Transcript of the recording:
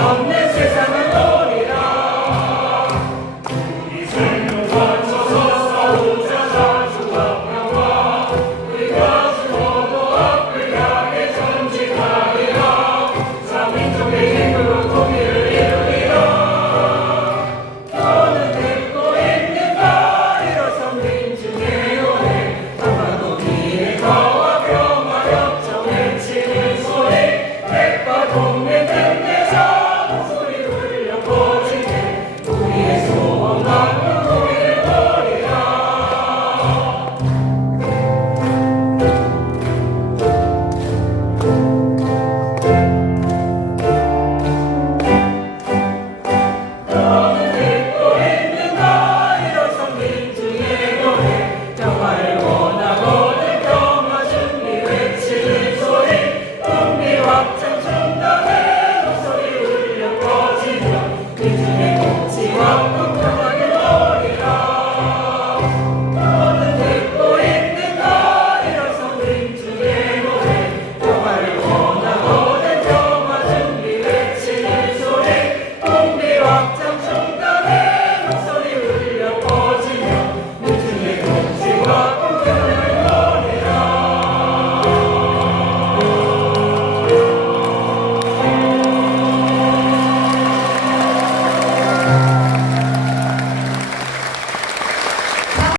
Amen.